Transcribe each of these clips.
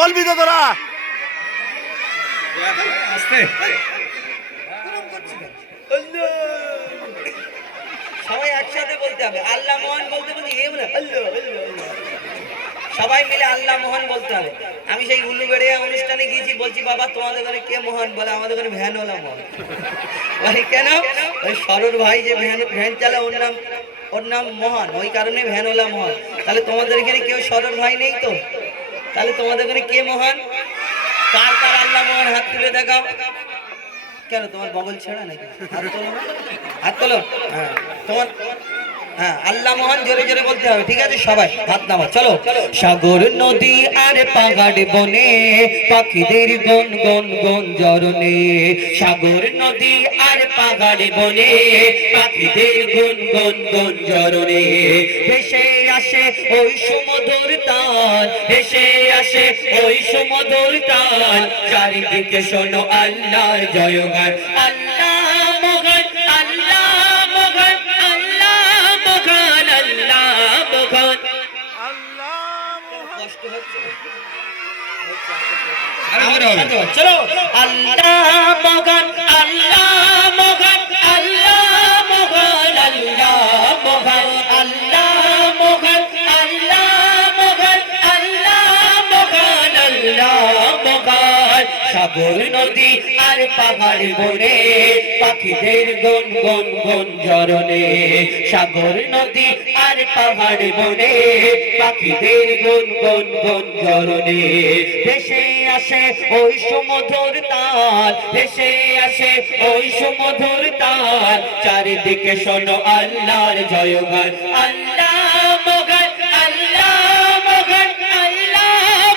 বলবি তো তোরা আস্তে সবাই একসাথে বলতে হবে আল্লাহ মহান বলতে বলতে এ বলে আল্লাহ সবাই মিলে আল্লাহ মহান বলতে হবে। আমি সেই উলুবেড়িয়া অনুষ্ঠানে গিয়েছি, বলছি বাবা তোমাদের ঘরে কে মহান? বলে আমাদের ঘরে ভ্যানওয়ালা মহান। বলে কেন? ওই সরোর ভাই যে ভ্যান চালায় ওর নাম মহান, ওই কারণে ভ্যানওয়ালা মহান। তাহলে তোমাদের এখানে কেউ সরোর ভাই নেই তো? তাহলে তোমাদের এখানে কে মহান? কার কার আল্লাহ মহান হাত তুলে দেখাও। কেন তোমার বগল ছেড়া নাকি? হাত তোলো, হাত তোলো। হ্যাঁ তোমার, হ্যাঁ আল্লাহ মহান জোরে জোরে বলতে হবে, ঠিক আছে? সবাই হাত নামা, চলো। সাগর নদী আর পাহাড় বনে পাখিদের গন গন গন জরনে, সাগর নদী আর পাহাড় বনে পাখিদের গন গন গন জরনে, ভেসে আসে ওই সুমধুর তান, ভেসে আসে ওই সুমধুর তান, চারিদিকে শোনো আল্লাহর জয়গান। আল্লাহ মহান, আল্লাহ মহান, আল্লাহ মহান, আল্লাহ মহান। কষ্ট হচ্ছে? চলো। আল্লাহ মহান, আল্লাহ মহান, আল্লাহ মহান, আল্লাহ মহান, আল্লাহ মহান, আল্লাহ মহান, আল্লাহ মহান, আল্লাহ মহান। সাগর নদী আর পাহাড় বনে পাখিদের গন গন গন জরনে, সাগর নদী আর পাহাড় বনে পাখিদের গন গন গন জরনে, ভেসে আসে ওই সুমধুর তান, ভেসে আসে ওই সুমধুর তান, চারিদিকে শোনো আল্লাহর জয়গান। আল্লাহ মহান, আল্লাহ মহান, আল্লাহ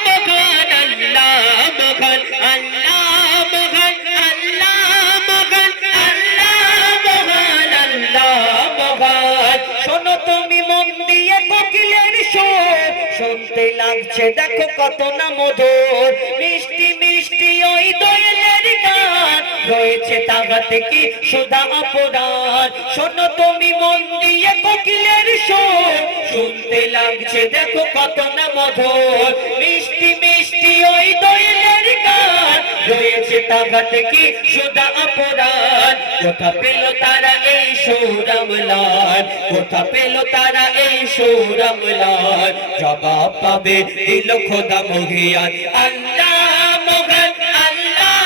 মহান, আল্লাহ মহান, আল্লাহ মহান, আল্লাহ মহান, আল্লাহ মহান, আল্লাহ মহান। শোনো তুমি মন দিয়ে কোকিলের সুর, শুনতে লাগছে দেখো কত না মধুর, মিষ্টি মিষ্টি ওই দোয়েলের গান, রয়েছে তাগাতে কি সুধা অপরাধ। শোনো তুমি মন দিয়ে কোকিলের সুর, শুনতে লাগছে দেখো কত না মধুর, মিষ্টি মিষ্টি ওই দোয়েলের গান, রয়েছে তাগাতে কি সুধা অপরাধ। কোথা পেল তারা এই সুর আমলান, কোথা পেল তারা এই সুর আমলান, জবাব পাবে দিল খোদা মহিয়ান। আল্লাহ মহান, আল্লাহ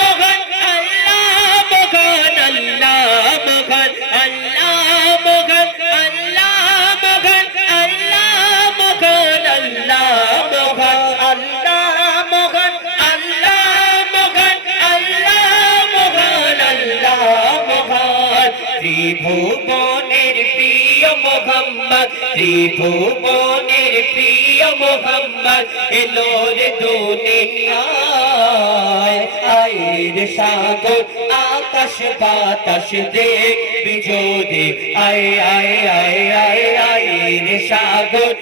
মহান, আল্লাহ মহান, আল্লাহ মহান, আল্লাহ মহান, আল্লাহ মহান, আল্লাহ মহান, আল্লাহ মহান, আল্লাহ মহান, আল্লাহ মহান, আল্লাহ মহান, আল্লাহ মহান। ত্রিভুবনের প্রিয় মোহাম্মদ, ত্রিভুবনের প্রিয় মোহাম্মদ এলো রে দুনিয়ায়, আয়ের সাগর আকাশ বাতাস দেখবি যদি, আয় আয় আয় আয় আয়ের সাগর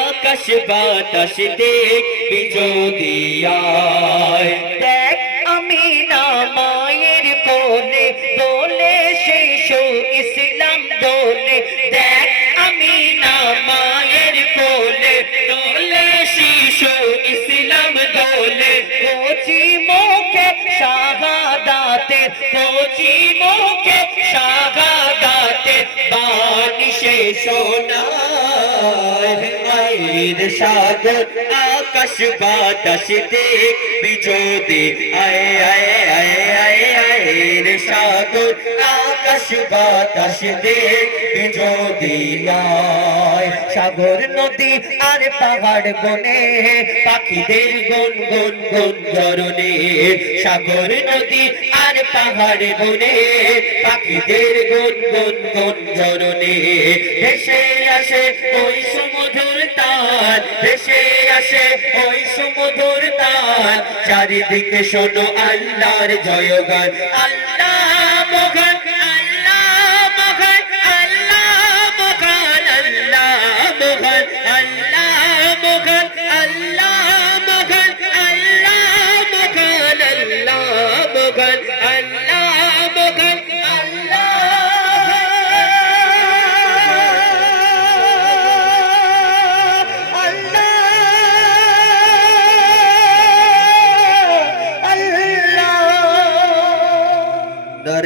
আকাশ বাতাস দেখবি যদি, আয়। দেখ আমিনা মায়ের কোলে দোলে শিশু ইসলাম দোলে, দেখ আমিনা মায়ের কোলে দোলে শিশু ইসলাম দোলে, কচি মুখে শাহাদাতে, কচি মুখে শাহাদাতে বাণী সে শোনায়, আয়ের সাগর আকাশ বাতাস দেখবি যদি, আয় আয় আয় আয় আয়ের সাগর আকাশ বাতাস দেখবি যদি, আয়। সাগর নদী আর পাহাড় বনে পাখিদের গুন গুন গুন জরনে, সাগর নদী আর পাহাড় বনে পাখিদের গুন গুন গুন জরনে, ভেসে আসে ওই সুমধুর তান, ভেসে আসে ওই সুমধুর তান, চারিদিকে শোনো আল্লাহর জয়গান। আল্লাহ মহান, আল্লাহ মহান, আল্লাহ মহান, আল্লাহ মহান, আল্লাহ মহান, আল্লাহ মহান, আল্লাহ মহান, আল্লাহ মহান, আল্লাহ মহান, আল্লাহ। ধর